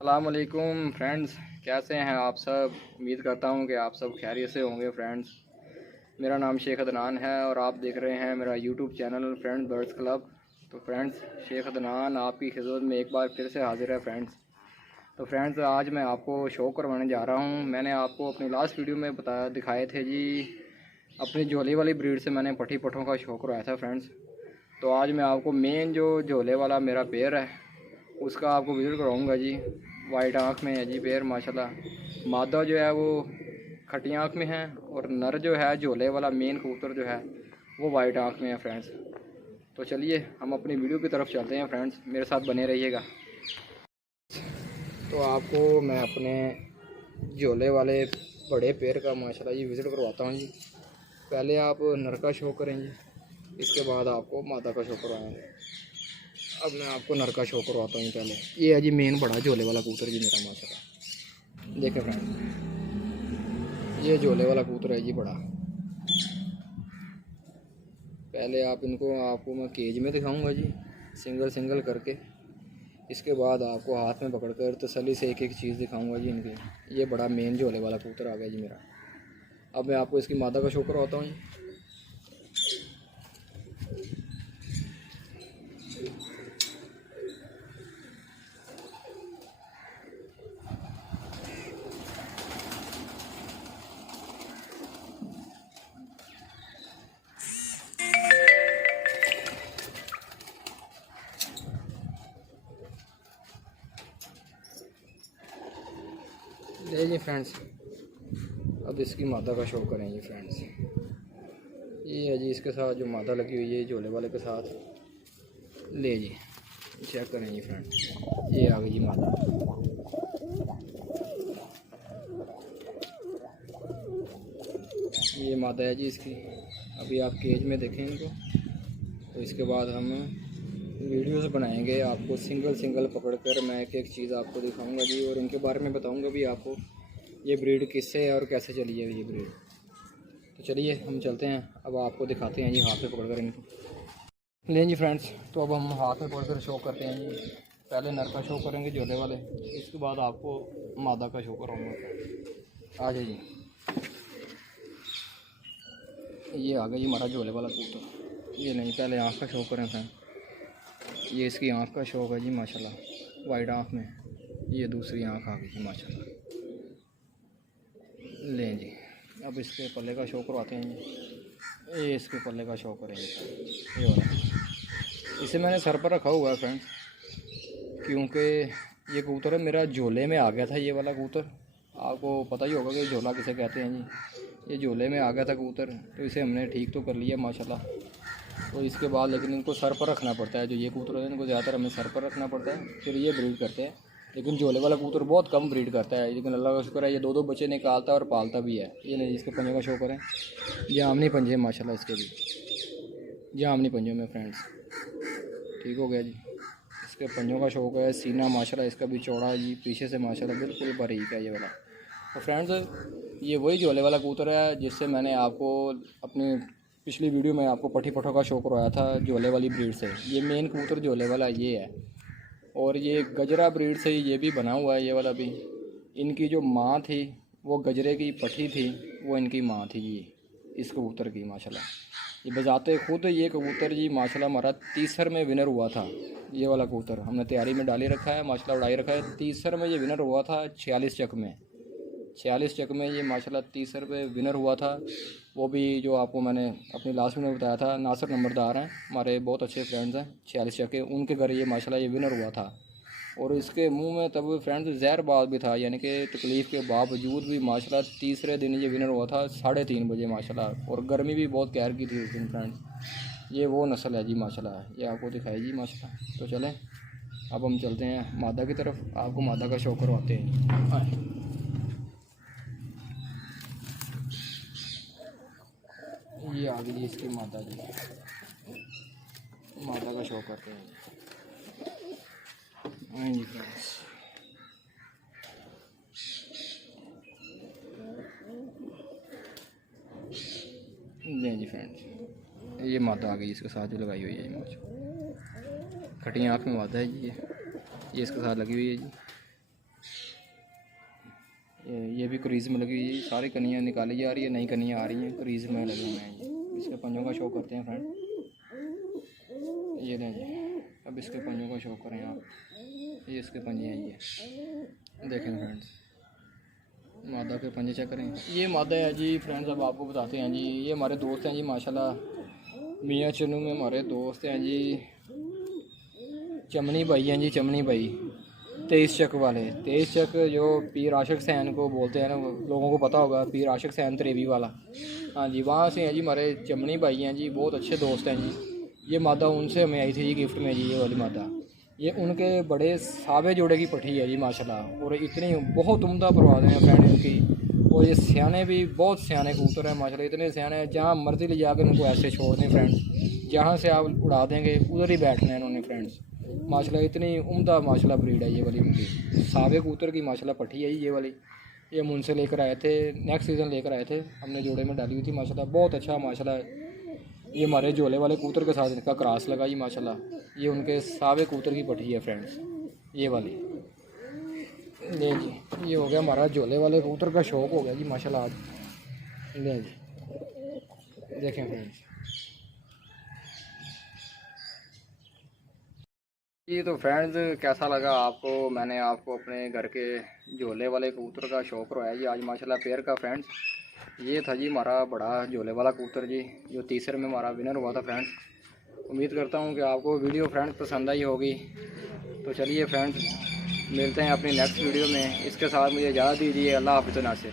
अस्सलामुअलैकुम फ्रेंड्स, कैसे हैं आप सब। उम्मीद करता हूं कि आप सब खैरियत से होंगे। फ्रेंड्स, मेरा नाम शेख अदनान है और आप देख रहे हैं मेरा YouTube channel friends birds club. तो फ्रेंड्स, शेख अदनान आपकी खिदमत में एक बार फिर से हाजिर है। फ्रेंड्स, तो फ्रेंड्स, आज मैं आपको शो करवाने जा रहा हूं। मैंने आपको अपनी लास्ट वीडियो में दिखाए थे जी, अपनी झोले वाली ब्रीड से मैंने पट्टी पट्ठों का शो करवाया था। फ्रेंड्स, तो आज मैं आपको मेन जो झोले वाला मेरा पेयर है उसका आपको विज़िट करवाऊँगा जी। वाइट आँख में है जी पेयर माशाल्लाह। मादा जो है वो खटी आँख में है और नर जो है झोले वाला मेन कबूतर जो है वो वाइट आँख में है। फ्रेंड्स, तो चलिए हम अपनी वीडियो की तरफ चलते हैं। फ्रेंड्स, मेरे साथ बने रहिएगा। तो आपको मैं अपने झोले वाले बड़े पेड़ का माशाल्लाह जी विज़िट करवाता हूँ जी। पहले आप नर का शो करें जी, इसके बाद आपको मादा का शो करवाएंगे। अब मैं आपको नर का शो करवाता हूँ। पहले ये है जी मेन बड़ा झोले वाला कबूतर जी मेरा माशाल्लाह। देखें फ्रेंड्स, ये झोले वाला कबूतर है जी बड़ा। पहले आपको मैं केज में दिखाऊंगा जी, सिंगल सिंगल करके। इसके बाद आपको हाथ में पकड़कर तसल्ली से एक एक चीज़ दिखाऊंगा जी इनकी। ये बड़ा मेन झोले वाला कबूतर आ गया जी मेरा। अब मैं आपको इसकी मादा का शो करवाता हूँ जी। ले जी फ्रेंड्स, अब इसकी मादा का शो करें जी। फ्रेंड्स, ये है जी इसके साथ जो मादा लगी हुई है झोले वाले के साथ। ले जी चेक करें जी फ्रेंड्स, ये आ गई जी मादा। ये मादा है जी इसकी। अभी आप केज में देखें इनको। तो इसके बाद हम वीडियोस बनाएंगे, आपको सिंगल सिंगल पकड़कर मैं एक एक चीज़ आपको दिखाऊंगा जी और इनके बारे में बताऊंगा भी आपको ये ब्रीड किससे है और कैसे चली है ये ब्रीड। तो चलिए हम चलते हैं, अब आपको दिखाते हैं जी हाथ में पकड़कर इनको। लें जी फ्रेंड्स, तो अब हम हाथ में पकड़कर शो करते हैं जी। पहले नर का शो करेंगे झोले वाले, इसके बाद आपको मादा का शो कराऊँगा। आ जाइए जी, ये आ गया जी हमारा झोले वाला कबूतर। ये नहीं, पहले आँख का शो करें फ्रेंड। ये इसकी आँख का शौक है जी माशाल्लाह, वाइट आँख में। ये दूसरी आँख आ गई जी माशाल्लाह। लें जी, अब इसके पल्ले का शो करवाते हैं जी। ये इसके पल्ले का शो करेंगे ये वाला। इसे मैंने सर पर रखा हुआ है फ्रेंड, क्योंकि ये कबूतर है मेरा झोले में आ गया था। ये वाला कबूतर आपको पता ही होगा कि झोला किसे कहते हैं जी। ये झोले में आ गया था कबूतर, तो इसे हमने ठीक तो कर लिया माशाल्लाह। तो इसके बाद लेकिन इनको सर पर रखना पड़ता है। जो ये कबूतर है इनको ज़्यादातर हमें सर पर रखना पड़ता है, फिर ये ब्रीड करते हैं। लेकिन झोले वाला कबूतर बहुत कम ब्रीड करता है, लेकिन अल्लाह का शुक्र है ये दो दो बच्चे निकालता है और पालता भी है। ये नहीं, इसके पंजे का शो करें। जामनी पंजे माशाल्लाह इसके भी, जामनी पंजों में फ्रेंड्स। ठीक हो गया जी, इसके पंजों का शौक है। सीना माशाल्लाह इसका भी चौड़ा है जी, पीछे से माशाल्लाह बिल्कुल बारीक है ये वाला। तो फ्रेंड्स, ये वही झोले वाला कबूतर है जिससे मैंने आपको अपनी पिछली वीडियो में आपको पट्टी पट्ठों का शो करवाया था झोले वाली ब्रीड से। ये मेन कबूतर झोले वाला ये है, और ये गजरा ब्रीड से ये भी बना हुआ है ये वाला भी। इनकी जो माँ थी वो गजरे की पट्टी थी, वो इनकी माँ थी ये इस कबूतर की माशाल्लाह। ये बजाते खुद ये कबूतर जी माशाल्लाह हमारा तीसर में विनर हुआ था। ये वाला कबूतर हमने तैयारी में डाली रखा है माशाल्लाह, उड़ाई रखा है। तीसर में ये विनर हुआ था 46 चक में। 46 चक में ये माशाल्लाह 30 रुपये विनर हुआ था। वो भी जो आपको मैंने अपनी लास्ट में बताया था, नासिर नंबरदार हैं हमारे, बहुत अच्छे फ्रेंड्स हैं 46 चक के, उनके घर ये माशाल्लाह ये विनर हुआ था। और इसके मुंह में तब फ्रेंड्स जहर बात भी था, यानी कि तकलीफ़ के बावजूद भी माशाल्लाह तीसरे दिन ये विनर हुआ था 3:30 बजे माशाल्लाह। और गर्मी भी बहुत कहर की थी उस दिन फ्रेंड्स। ये वो नस्ल है जी माशाल्लाह, ये आपको दिखाई जी माशाल्लाह। तो चलें अब हम चलते हैं मादा की तरफ, आपको मादा का शो करवाते हैं। ये आ गई इसकी माता जी, माता का शो करते हैं। हाँ जी फ्रेंड्स, जी फ्रेंड्स, ये माता आ गई इसके साथ जो लगाई हुई है ये मुझे। खटी आँख में माता है जी, ये इसके साथ लगी हुई है जी। ये भी क्रीज़ में लगी हुई, सारी कनियाँ निकाली जा रही है, नई कनियाँ आ रही हैं, क्रीज़ में लगे हुए हैं ये। इसके पंजों का शो करते हैं फ्रेंड, ये दें जी। अब इसके पंजों का शो करें आप, ये इसके पंजे हैं ये देखें फ्रेंड्स, मादा के पंजे चेक करें। ये मादा है जी फ्रेंड्स। अब आपको बताते हैं जी, ये हमारे दोस्त हैं जी माशाल्लाह, मियाँ चन्नू में हमारे दोस्त हैं जी, चमनी भाई हैं जी, चमनी भाई 23 चक वाले। 23 चक जो पीर आशिक सैन को बोलते हैं ना, लोगों को पता होगा, पीर आशिक सैन त्रेवी वाला, हाँ जी, वहाँ से हैं जी हमारे चमनी भाई हैं जी, बहुत अच्छे दोस्त हैं जी। ये मादा उनसे हमें आई थी जी गिफ्ट में जी, ये वाली मादा, ये उनके बड़े सावे जोड़े की पठी है जी माशाल्लाह, और इतनी बहुत उम्दा परवाज़ हैं फ्रेंड इनकी। और ये सियाने भी बहुत सियाने कबूतर हैं माशाल्लाह, इतने सियाने हैं, जहाँ मर्ज़ी ले जाकर उनको ऐसे छोड़ दें फ्रेंड्स, जहाँ से आप उड़ा देंगे उधर ही बैठना है इन्होंने फ्रेंड्स माशाल्लाह। इतनी उम्दा माशाल्लाह ब्रीड है ये वाली उनकी, सावे कबूतर की माशाल्लाह पठी है ये वाली। ये हम उनसे लेकर आए थे, नेक्स्ट सीज़न लेकर आए थे, हमने जोड़े में डाली हुई थी माशाल्लाह, बहुत अच्छा माशाल्लाह। ये हमारे झोले वाले कबूतर के साथ इनका क्रॉस लगा जी माशाल्लाह। ये उनके सावे कबूतर की पठी है फ्रेंड्स, ये वाली। ले जी, ये हो गया हमारा झोले वाले कबूतर का शौक़ हो गया जी माशाल्लाह आज। ले जी देखें फ्रेंड्स, ये तो फ्रेंड्स कैसा लगा आपको, मैंने आपको अपने घर के झोले वाले कबूतर का शौक़ रहा जी आज माशाल्लाह पेयर का फ्रेंड्स। ये था जी हमारा बड़ा झोले वाला कबूतर जी, जो तीसरे में हमारा विनर हुआ था फ्रेंड्स। उम्मीद करता हूँ कि आपको वीडियो फ्रेंड्स पसंद आई होगी। तो चलिए फ्रेंड्स, मिलते हैं अपनी नेक्स्ट वीडियो में। इसके साथ मुझे इजाज़त दीजिए। अल्लाह हाफ़िज़ नासिर।